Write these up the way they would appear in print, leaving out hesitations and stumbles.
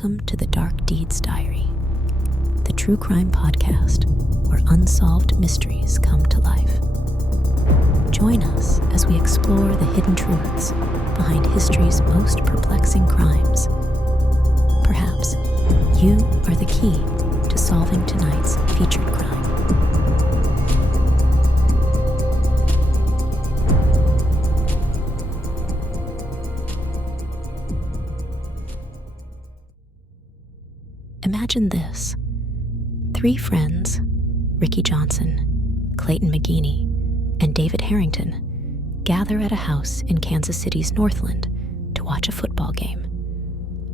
Welcome to the Dark Deeds Diary, the true crime podcast where unsolved mysteries come to life. Join us as we explore the hidden truths behind history's most perplexing crimes. Perhaps you are the key to solving tonight's featured crime. Imagine this. 3 friends, Ricky Johnson, Clayton McGeeney, and David Harrington, gather at a house in Kansas City's Northland to watch a football game.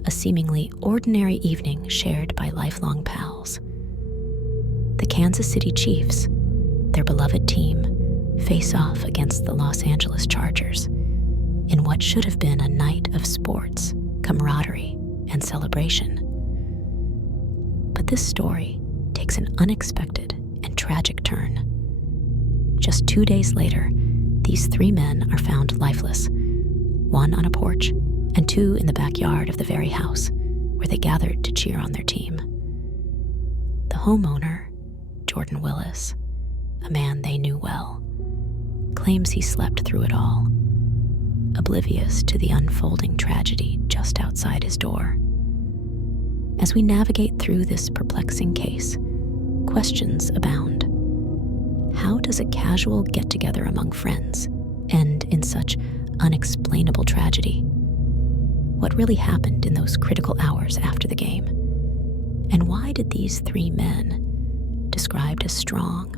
A seemingly ordinary evening shared by lifelong pals. The Kansas City Chiefs, their beloved team, face off against the Los Angeles Chargers in what should have been a night of sports, camaraderie, and celebration. But this story takes an unexpected and tragic turn. Just 2 days later, these 3 men are found lifeless, 1 on a porch and 2 in the backyard of the very house where they gathered to cheer on their team. The homeowner, Jordan Willis, a man they knew well, claims he slept through it all, oblivious to the unfolding tragedy just outside his door. As we navigate through this perplexing case, questions abound. How does a casual get-together among friends end in such unexplainable tragedy? What really happened in those critical hours after the game? And why did these 3 men, described as strong,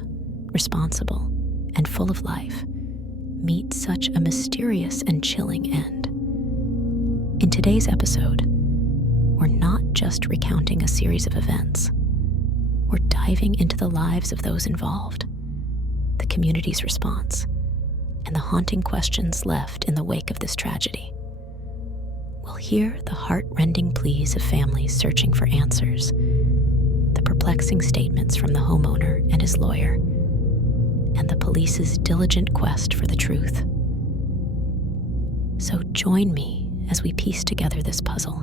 responsible, and full of life, meet such a mysterious and chilling end? In today's episode, we're not just recounting a series of events. We're diving into the lives of those involved, the community's response, and the haunting questions left in the wake of this tragedy. We'll hear the heart-rending pleas of families searching for answers, the perplexing statements from the homeowner and his lawyer, and the police's diligent quest for the truth. So join me as we piece together this puzzle.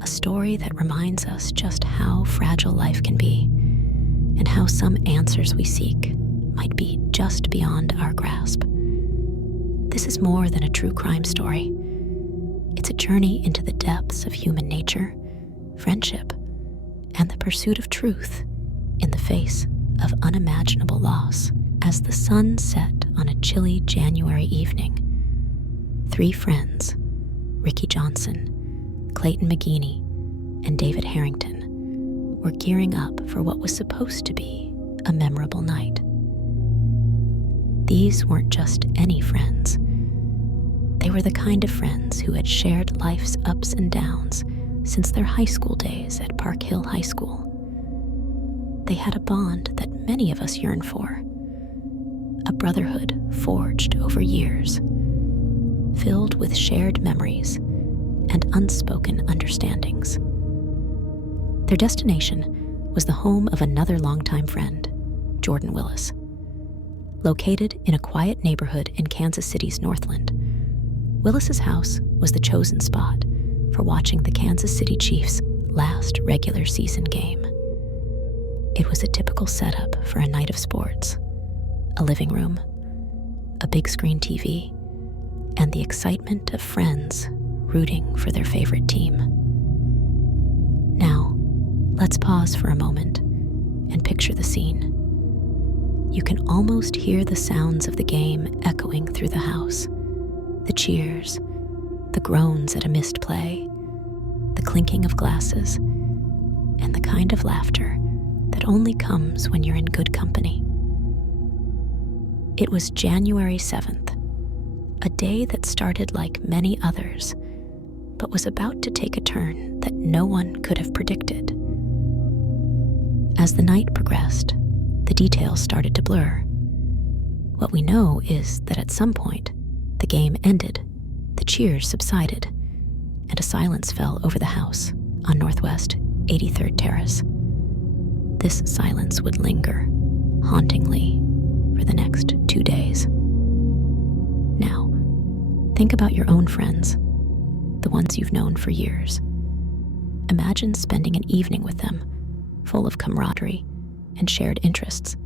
A story that reminds us just how fragile life can be and how some answers we seek might be just beyond our grasp. This is more than a true crime story. It's a journey into the depths of human nature, friendship, and the pursuit of truth in the face of unimaginable loss. As the sun set on a chilly January evening, 3 friends, Ricky Johnson, Clayton McGeeney, and David Harrington, were gearing up for what was supposed to be a memorable night. These weren't just any friends. They were the kind of friends who had shared life's ups and downs since their high school days at Park Hill High School. They had a bond that many of us yearn for, a brotherhood forged over years, filled with shared memories and unspoken understandings. Their destination was the home of another longtime friend, Jordan Willis. Located in a quiet neighborhood in Kansas City's Northland, Willis's house was the chosen spot for watching the Kansas City Chiefs' last regular season game. It was a typical setup for a night of sports: a living room, a big screen TV, and the excitement of friends rooting for their favorite team. Now, let's pause for a moment and picture the scene. You can almost hear the sounds of the game echoing through the house. The cheers, the groans at a missed play, the clinking of glasses, and the kind of laughter that only comes when you're in good company. It was January 7th, a day that started like many others, but was about to take a turn that no one could have predicted. As the night progressed, the details started to blur. What we know is that at some point, the game ended, the cheers subsided, and a silence fell over the house on Northwest 83rd Terrace. This silence would linger, hauntingly, for the next 2 days. Now, think about your own friends, the ones you've known for years. imagine spending an evening with them, full of camaraderie and shared interests.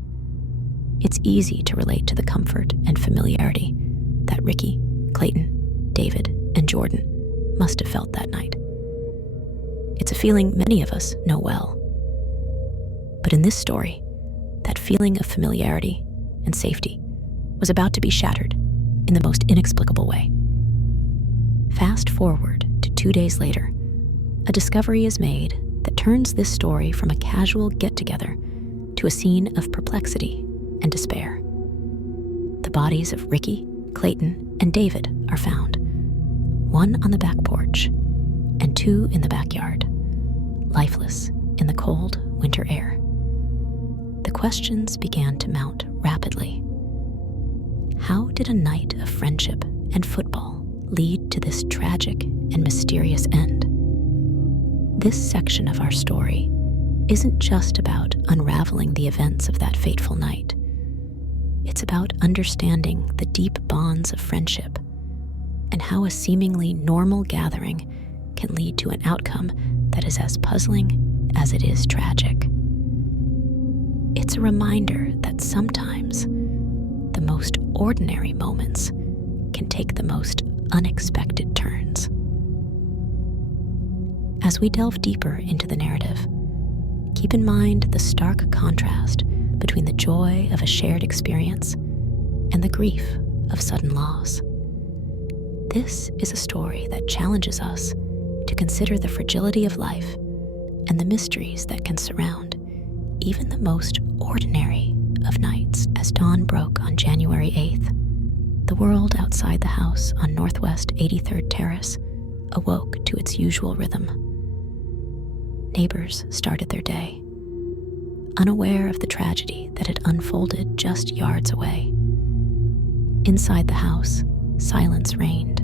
It's easy to relate to the comfort and familiarity that Ricky, Clayton, David, and Jordan must have felt that night. It's a feeling many of us know well. But in this story, that feeling of familiarity and safety was about to be shattered in the most inexplicable way. Fast forward to 2 days later, a discovery is made that turns this story from a casual get-together to a scene of perplexity and despair. The bodies of Ricky, Clayton, and David are found, one on the back porch and two in the backyard, lifeless in the cold winter air. The questions began to mount rapidly. How did a night of friendship and football lead to this tragic and mysterious end? This section of our story isn't just about unraveling the events of that fateful night. It's about understanding the deep bonds of friendship and how a seemingly normal gathering can lead to an outcome that is as puzzling as it is tragic. It's a reminder that sometimes the most ordinary moments can take the most unexpected turns. As we delve deeper into the narrative, keep in mind the stark contrast between the joy of a shared experience and the grief of sudden loss. This is a story that challenges us to consider the fragility of life and the mysteries that can surround even the most ordinary of nights. As dawn broke on January 8th, the world outside the house on Northwest 83rd Terrace awoke to its usual rhythm. Neighbors started their day, unaware of the tragedy that had unfolded just yards away. Inside the house, silence reigned,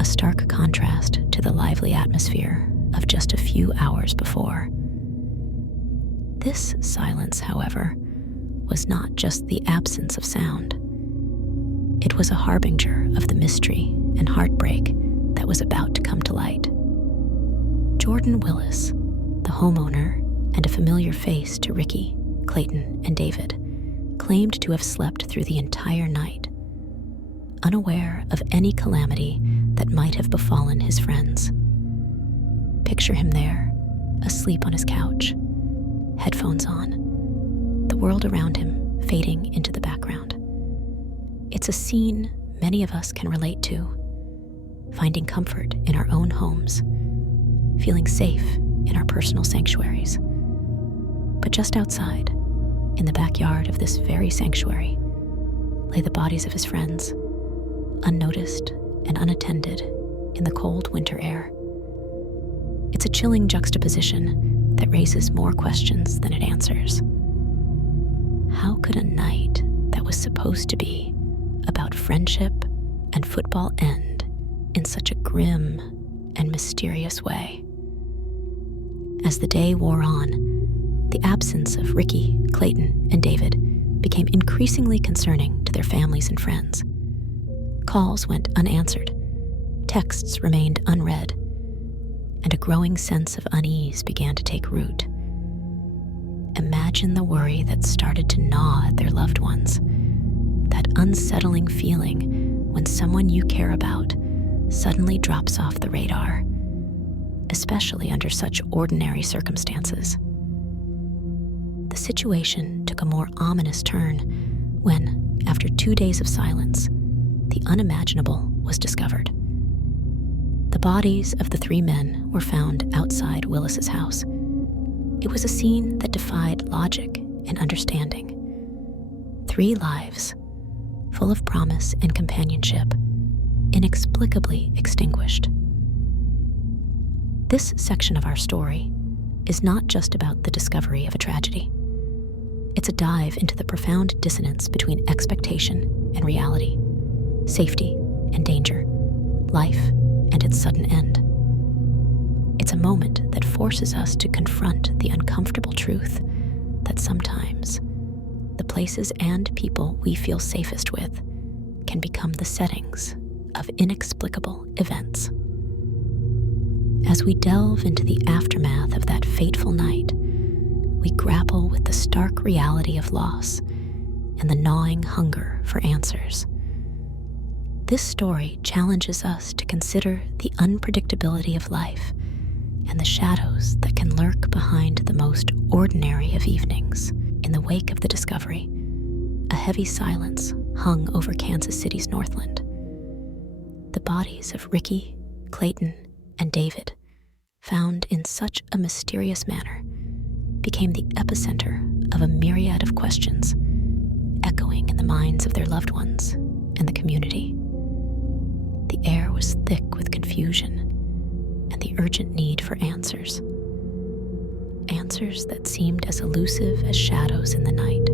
a stark contrast to the lively atmosphere of just a few hours before. This silence, however, was not just the absence of sound. It was a harbinger of the mystery and heartbreak that was about to come to light. Jordan Willis, the homeowner and a familiar face to Ricky, Clayton, and David, claimed to have slept through the entire night, unaware of any calamity that might have befallen his friends. Picture him there, asleep on his couch, headphones on, the world around him fading into the background. It's a scene many of us can relate to, finding comfort in our own homes, feeling safe in our personal sanctuaries. But just outside, in the backyard of this very sanctuary, lay the bodies of his friends, unnoticed and unattended in the cold winter air. It's a chilling juxtaposition that raises more questions than it answers. How could a night that was supposed to be about friendship and football end in such a grim and mysterious way? As the day wore on, the absence of Ricky, Clayton, and David became increasingly concerning to their families and friends. Calls went unanswered, texts remained unread, and a growing sense of unease began to take root. Imagine the worry that started to gnaw at their loved ones, that unsettling feeling when someone you care about suddenly drops off the radar, especially under such ordinary circumstances. The situation took a more ominous turn when, after 2 days of silence, the unimaginable was discovered. The bodies of the three men were found outside Willis's house. It was a scene that defied logic and understanding. 3 lives, full of promise and companionship, inexplicably extinguished. This section of our story is not just about the discovery of a tragedy. It's a dive into the profound dissonance between expectation and reality, safety and danger, life and its sudden end. It's a moment that forces us to confront the uncomfortable truth that sometimes the places and people we feel safest with can become the settings of inexplicable events. As we delve into the aftermath stark reality of loss and the gnawing hunger for answers. This story challenges us to consider the unpredictability of life and the shadows that can lurk behind the most ordinary of evenings. In the wake of the discovery, a heavy silence hung over Kansas City's Northland. The bodies of Ricky, Clayton, and David, found in such a mysterious manner, became the epicenter of a myriad of questions, echoing in the minds of their loved ones and the community. The air was thick with confusion and the urgent need for answers. Answers that seemed as elusive as shadows in the night.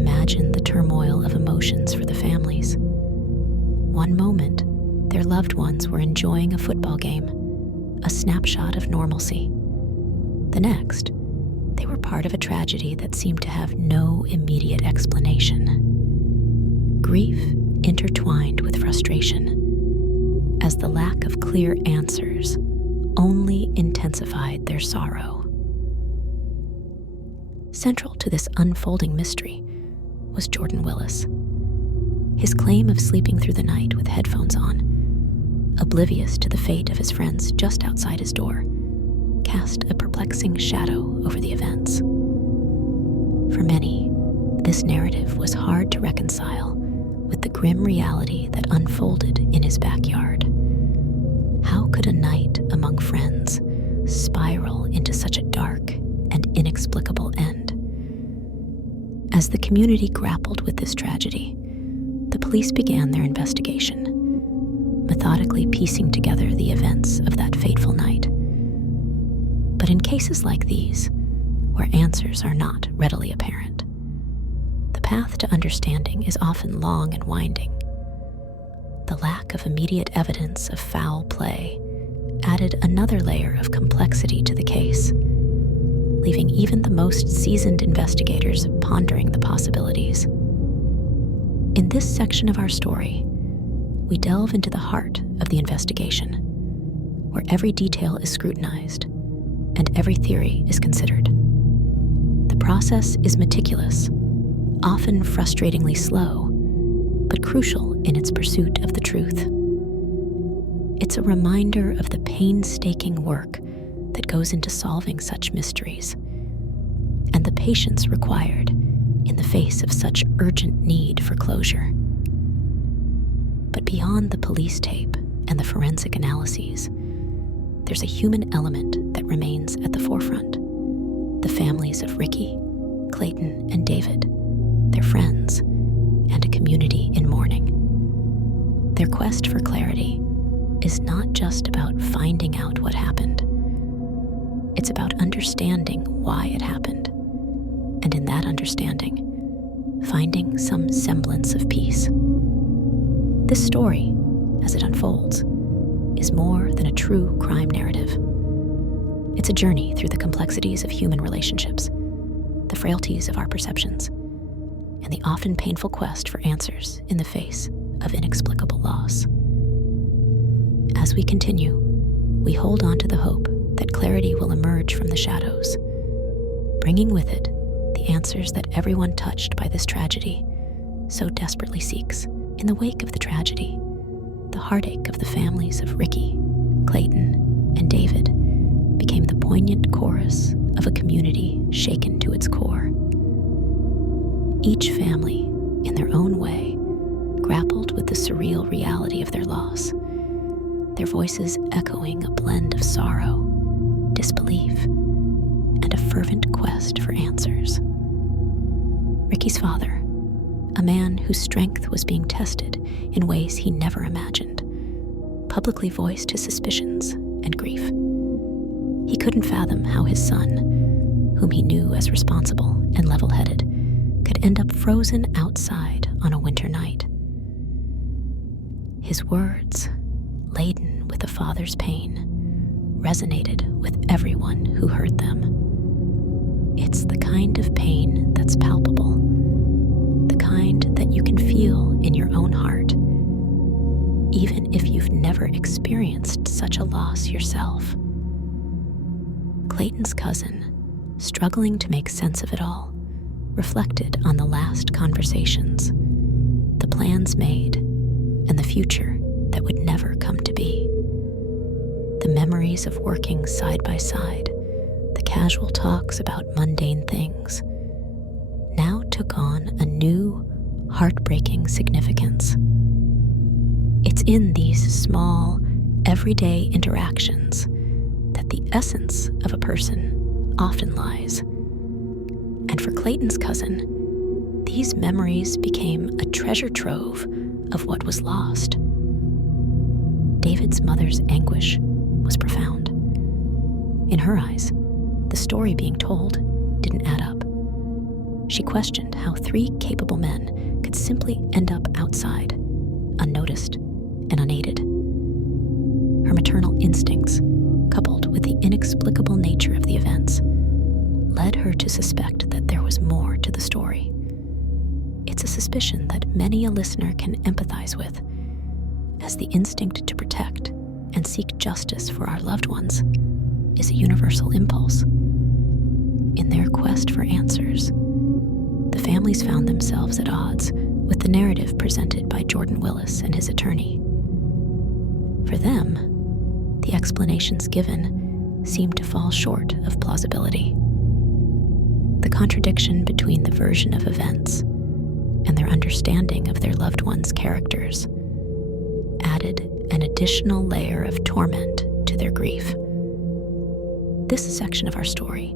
Imagine the turmoil of emotions for the families. One moment, their loved ones were enjoying a football game, a snapshot of normalcy. The next, they were part of a tragedy that seemed to have no immediate explanation. Grief intertwined with frustration, as the lack of clear answers only intensified their sorrow. Central to this unfolding mystery was Jordan Willis. His claim of sleeping through the night with headphones on, oblivious to the fate of his friends just outside his door, cast a perplexing shadow over the events. For many, this narrative was hard to reconcile with the grim reality that unfolded in his backyard. How could a night among friends spiral into such a dark and inexplicable end? As the community grappled with this tragedy, the police began their investigation, methodically piecing together the events of that fateful night. But in cases like these, where answers are not readily apparent, the path to understanding is often long and winding. The lack of immediate evidence of foul play added another layer of complexity to the case, leaving even the most seasoned investigators pondering the possibilities. In this section of our story, we delve into the heart of the investigation, where every detail is scrutinized and every theory is considered. The process is meticulous, often frustratingly slow, but crucial in its pursuit of the truth. It's a reminder of the painstaking work that goes into solving such mysteries, and the patience required in the face of such urgent need for closure. But beyond the police tape and the forensic analyses, there's a human element that remains at the forefront. The families of Ricky, Clayton, and David, their friends, and a community in mourning. Their quest for clarity is not just about finding out what happened. It's about understanding why it happened, and in that understanding, finding some semblance of peace. This story, as it unfolds, is more than a true crime narrative. It's a journey through the complexities of human relationships, the frailties of our perceptions, and the often painful quest for answers in the face of inexplicable loss. As we continue, we hold on to the hope that clarity will emerge from the shadows, bringing with it the answers that everyone touched by this tragedy so desperately seeks. In the wake of the tragedy, the heartache of the families of Ricky, Clayton, and David became the poignant chorus of a community shaken to its core. Each family, in their own way, grappled with the surreal reality of their loss, their voices echoing a blend of sorrow, disbelief, and a fervent quest for answers. Ricky's father, a man whose strength was being tested in ways he never imagined, publicly voiced his suspicions and grief. He couldn't fathom how his son, whom he knew as responsible and level-headed, could end up frozen outside on a winter night. His words, laden with a father's pain, resonated with everyone who heard them. It's the kind of pain that's palpable, the kind that you can feel in your own heart, even if you've never experienced such a loss yourself. Clayton's cousin, struggling to make sense of it all, reflected on the last conversations, the plans made, and the future that would never come to be. The memories of working side by side, the casual talks about mundane things, now took on a new, heartbreaking significance. It's in these small, everyday interactions that the essence of a person often lies. And for Clayton's cousin, these memories became a treasure trove of what was lost. David's mother's anguish was profound. In her eyes, the story being told didn't add up. She questioned how 3 capable men could simply end up outside, unnoticed and unaided. Her maternal instincts, coupled with the inexplicable nature of the events, led her to suspect that there was more to the story. It's a suspicion that many a listener can empathize with, as the instinct to protect and seek justice for our loved ones is a universal impulse. In their quest for answers, the families found themselves at odds with the narrative presented by Jordan Willis and his attorney. For them, the explanations given seemed to fall short of plausibility. The contradiction between the version of events and their understanding of their loved ones' characters added an additional layer of torment to their grief. This section of our story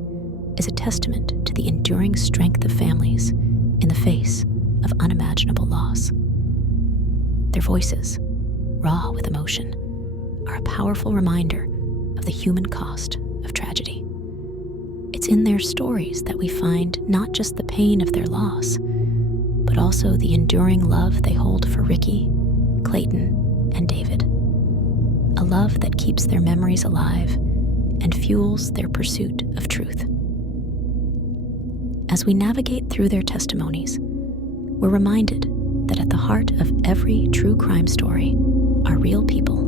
is a testament to the enduring strength of families in the face of unimaginable loss. Their voices, raw with emotion, are a powerful reminder of the human cost of tragedy. It's in their stories that we find not just the pain of their loss, but also the enduring love they hold for Ricky, Clayton, and David. A love that keeps their memories alive and fuels their pursuit of truth. As we navigate through their testimonies, we're reminded that at the heart of every true crime story are real people,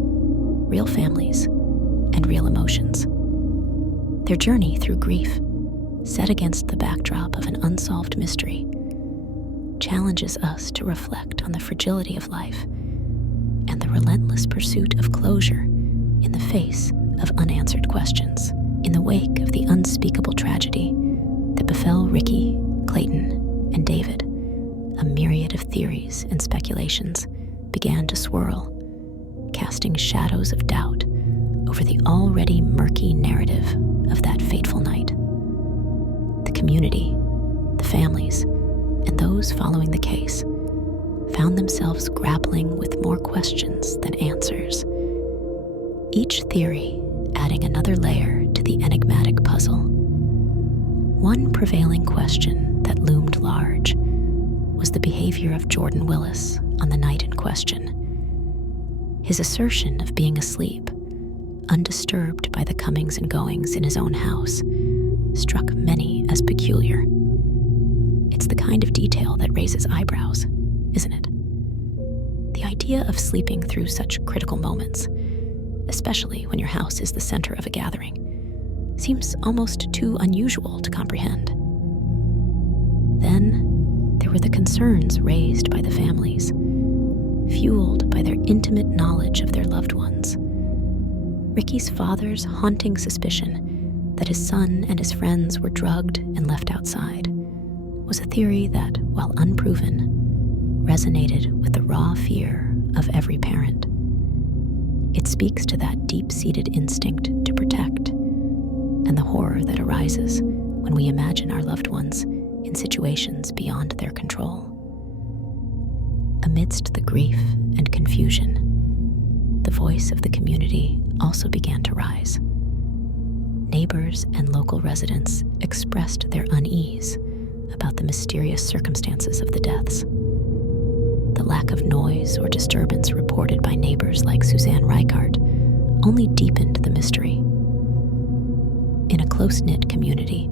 real families, and real emotions. Their journey through grief, set against the backdrop of an unsolved mystery, challenges us to reflect on the fragility of life and the relentless pursuit of closure in the face of unanswered questions. In the wake of the unspeakable tragedy that befell Ricky, Clayton, and David, a myriad of theories and speculations began to swirl, casting shadows of doubt over the already murky narrative of that fateful night. The community, the families, and those following the case found themselves grappling with more questions than answers, each theory adding another layer to the enigmatic puzzle. One prevailing question that loomed large was the behavior of Jordan Willis on the night in question. His assertion of being asleep, undisturbed by the comings and goings in his own house, struck many as peculiar. It's the kind of detail that raises eyebrows, isn't it? The idea of sleeping through such critical moments, especially when your house is the center of a gathering, seems almost too unusual to comprehend. Then there were the concerns raised by the families, fueled by their intimate knowledge of their loved ones. Ricky's father's haunting suspicion that his son and his friends were drugged and left outside was a theory that, while unproven, resonated with the raw fear of every parent. It speaks to that deep-seated instinct to protect and the horror that arises when we imagine our loved ones in situations beyond their control. Amidst the grief and confusion, the voice of the community also began to rise. Neighbors and local residents expressed their unease about the mysterious circumstances of the deaths. The lack of noise or disturbance reported by neighbors like Suzanne Reichart only deepened the mystery. In a close-knit community,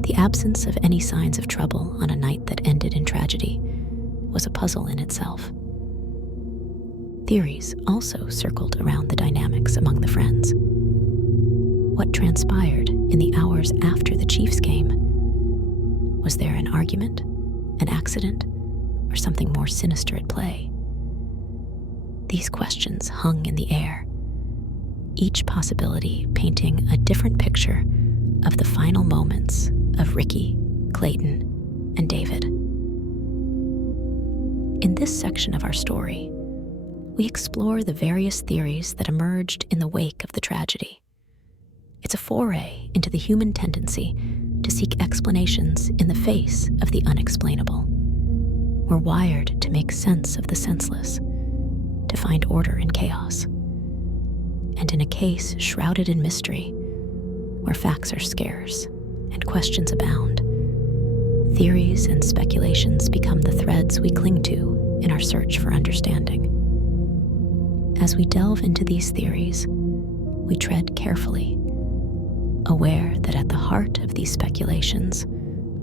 the absence of any signs of trouble on a night that ended in tragedy was a puzzle in itself. Theories also circled around the dynamics among the friends. What transpired in the hours after the Chiefs game? Was there an argument, an accident, or something more sinister at play? These questions hung in the air, each possibility painting a different picture of the final moments of Ricky, Clayton, and David. In this section of our story, we explore the various theories that emerged in the wake of the tragedy. It's a foray into the human tendency to seek explanations in the face of the unexplainable. We're wired to make sense of the senseless, to find order in chaos. And in a case shrouded in mystery, where facts are scarce and questions abound, theories and speculations become the threads we cling to in our search for understanding. As we delve into these theories, we tread carefully, aware that at the heart of these speculations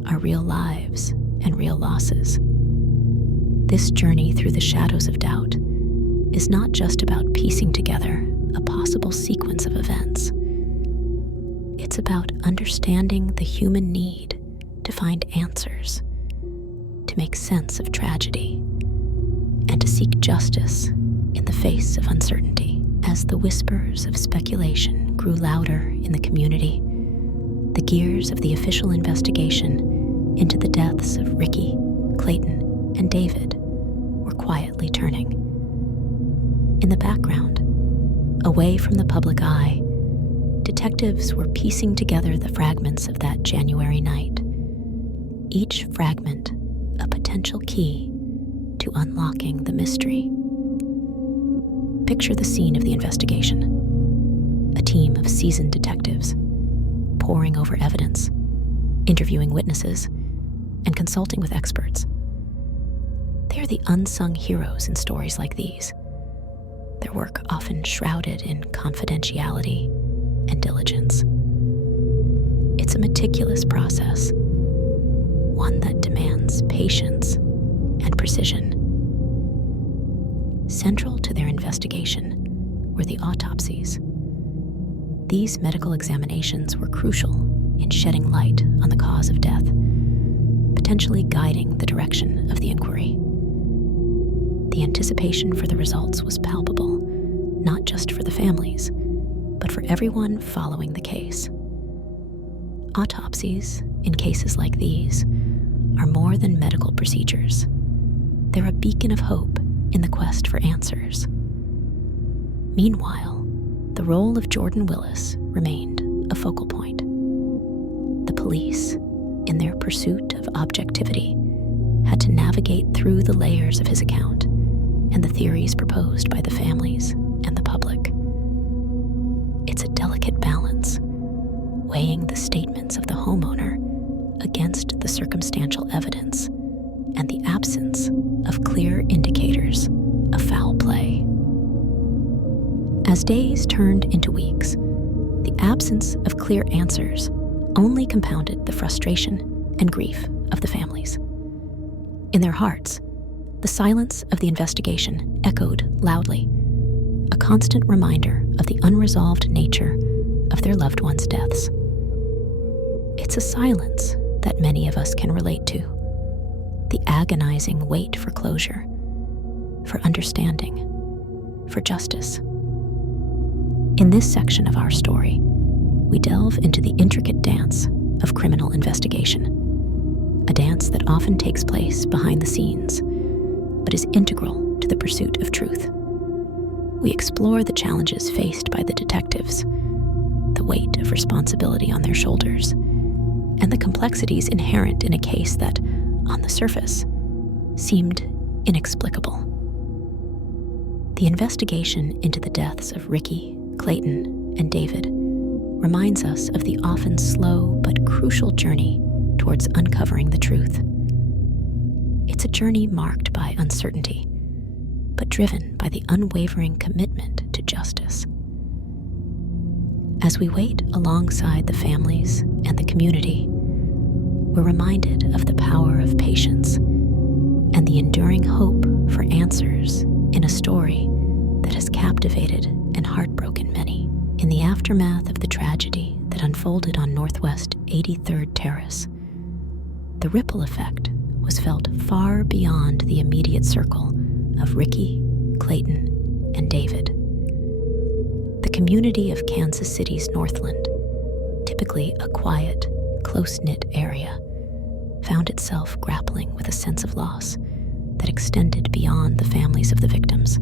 are real lives and real losses. This journey through the shadows of doubt is not just about piecing together a possible sequence of events. It's about understanding the human need to find answers, to make sense of tragedy, and to seek justice in the face of uncertainty. As the whispers of speculation grew louder in the community, the gears of the official investigation into the deaths of Ricky, Clayton, and David were quietly turning. In the background, away from the public eye, detectives were piecing together the fragments of that January night, each fragment a potential key to unlocking the mystery. Picture the scene of the investigation. A team of seasoned detectives, poring over evidence, interviewing witnesses, and consulting with experts. They are the unsung heroes in stories like these, their work often shrouded in confidentiality and diligence. It's a meticulous process, one that demands patience and precision. Central to their investigation were the autopsies. These medical examinations were crucial in shedding light on the cause of death, potentially guiding the direction of the inquiry. The anticipation for the results was palpable, not just for the families, but for everyone following the case. Autopsies, in cases like these, are more than medical procedures. They're a beacon of hope in the quest for answers. Meanwhile, the role of Jordan Willis remained a focal point. The police, in their pursuit of objectivity, had to navigate through the layers of his account and the theories proposed by the families and the public. It's a delicate balance, weighing the statements of the homeowner against the circumstantial evidence and the absence of clear indicators of foul play. As days turned into weeks, the absence of clear answers only compounded the frustration and grief of the families. In their hearts, the silence of the investigation echoed loudly, a constant reminder of the unresolved nature of their loved ones' deaths. It's a silence that many of us can relate to, the agonizing wait for closure, for understanding, for justice. In this section of our story, we delve into the intricate dance of criminal investigation, a dance that often takes place behind the scenes, but is integral to the pursuit of truth. We explore the challenges faced by the detectives, the weight of responsibility on their shoulders, and the complexities inherent in a case that, on the surface, seemed inexplicable. The investigation into the deaths of Ricky, Clayton, and David reminds us of the often slow but crucial journey towards uncovering the truth. It's a journey marked by uncertainty, but driven by the unwavering commitment to justice. As we wait alongside the families and the community, we're reminded of the power of patience and the enduring hope for answers in a story that has captivated and heartbroken many. In the aftermath of the tragedy that unfolded on Northwest 83rd Terrace. The ripple effect was felt far beyond the immediate circle of Ricky, Clayton, and David. The community of Kansas City's Northland, typically a quiet, close-knit area, found itself grappling with a sense of loss that extended beyond the families of the victims.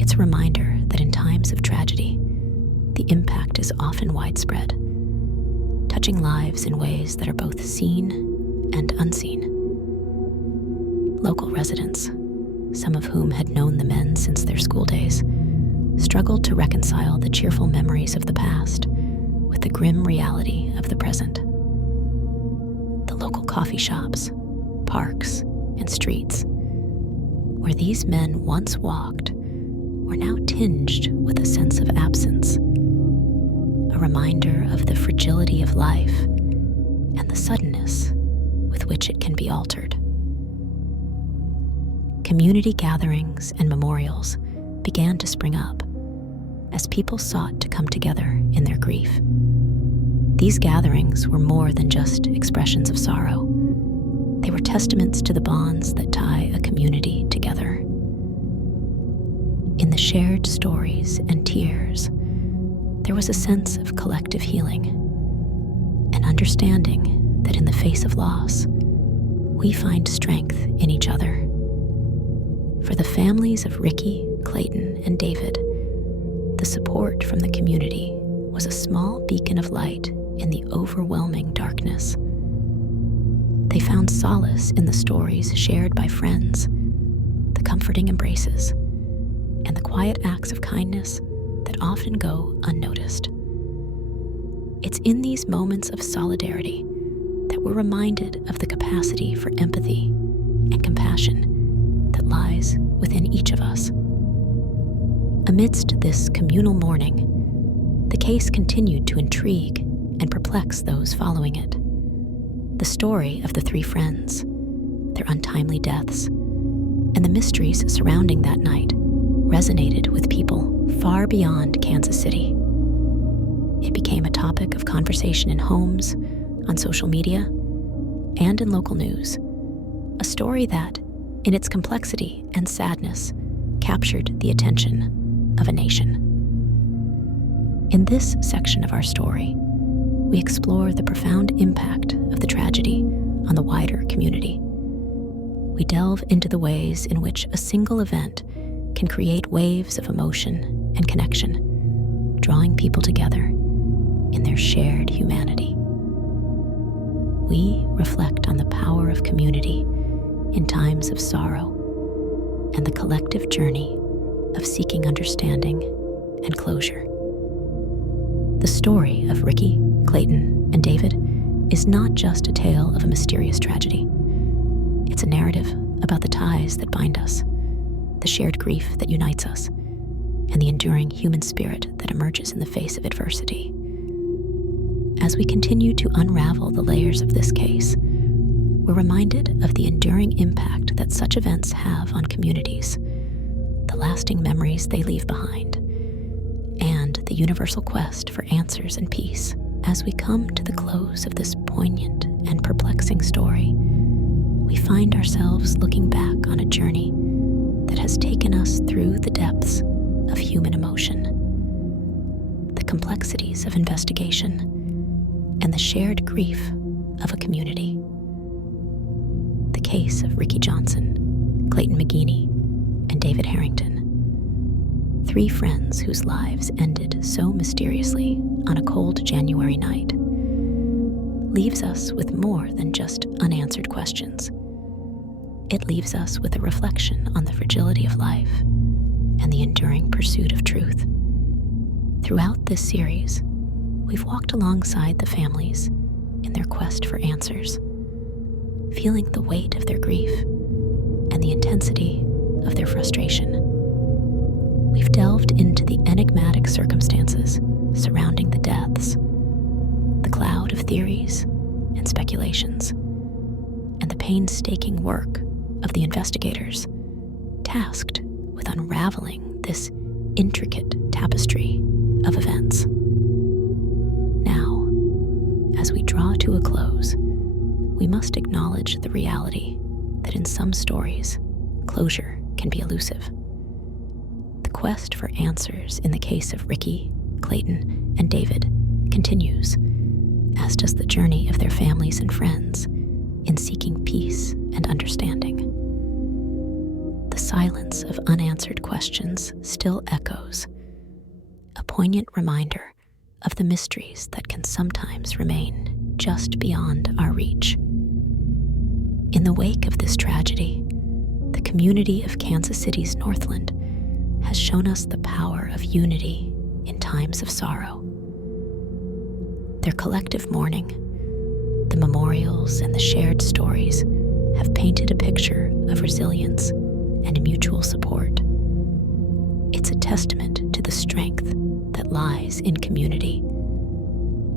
It's a reminder that in times of tragedy, the impact is often widespread, touching lives in ways that are both seen and unseen. Local residents, some of whom had known the men since their school days, struggled to reconcile the cheerful memories of the past with the grim reality of the present. The local coffee shops, parks, and streets, where these men once walked, were now tinged with a sense of absence, a reminder of the fragility of life and the suddenness with which it can be altered. Community gatherings and memorials began to spring up as people sought to come together in their grief. These gatherings were more than just expressions of sorrow. They were testaments to the bonds that tie a community together. In the shared stories and tears, there was a sense of collective healing, an understanding that in the face of loss, we find strength in each other. For the families of Ricky, Clayton, and David, the support from the community was a small beacon of light in the overwhelming darkness. They found solace in the stories shared by friends, the comforting embraces, and the quiet acts of kindness that often go unnoticed. It's in these moments of solidarity that we're reminded of the capacity for empathy and compassion that lies within each of us. Amidst this communal mourning, the case continued to intrigue and perplex those following it. The story of the three friends, their untimely deaths, and the mysteries surrounding that night resonated with people far beyond Kansas City. It became a topic of conversation in homes, on social media, and in local news. A story that, in its complexity and sadness, captured the attention of a nation. In this section of our story, we explore the profound impact of the tragedy on the wider community. We delve into the ways in which a single event can create waves of emotion and connection, drawing people together in their shared humanity. We reflect on the power of community in times of sorrow and the collective journey of seeking understanding and closure. The story of Ricky, Clayton, and David is not just a tale of a mysterious tragedy. It's a narrative about the ties that bind us, the shared grief that unites us, and the enduring human spirit that emerges in the face of adversity. As we continue to unravel the layers of this case, we're reminded of the enduring impact that such events have on communities, the lasting memories they leave behind, and the universal quest for answers and peace. As we come to the close of this poignant and perplexing story, we find ourselves looking back on a journey that has taken us through the depths of human emotion, the complexities of investigation, and the shared grief of a community. The case of Ricky Johnson, Clayton McGeeney, and David Harrington, three friends whose lives ended so mysteriously on a cold January night, leaves us with more than just unanswered questions. It leaves us with a reflection on the fragility of life and the enduring pursuit of truth. Throughout this series, we've walked alongside the families in their quest for answers, feeling the weight of their grief and the intensity of their frustration. We've delved into the enigmatic circumstances surrounding the deaths, the cloud of theories and speculations, and the painstaking work of the investigators tasked with unraveling this intricate tapestry of events. As we draw to a close, we must acknowledge the reality that in some stories, closure can be elusive. The quest for answers in the case of Ricky, Clayton, and David continues, as does the journey of their families and friends in seeking peace and understanding. The silence of unanswered questions still echoes, a poignant reminder of the mysteries that can sometimes remain just beyond our reach. In the wake of this tragedy, the community of Kansas City's Northland has shown us the power of unity in times of sorrow. Their collective mourning, the memorials, and the shared stories have painted a picture of resilience and mutual support. It's a testament to the strength that lies in community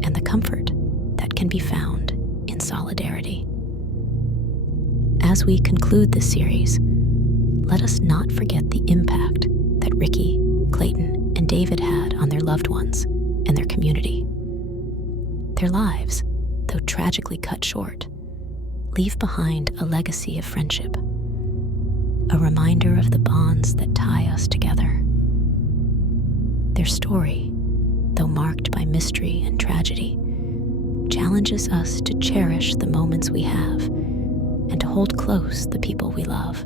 and the comfort that can be found in solidarity. As we conclude this series, let us not forget the impact that Ricky, Clayton, and David had on their loved ones and their community. Their lives, though tragically cut short, leave behind a legacy of friendship, a reminder of the bonds that tie us together. Their story, though marked by mystery and tragedy, challenges us to cherish the moments we have and to hold close the people we love.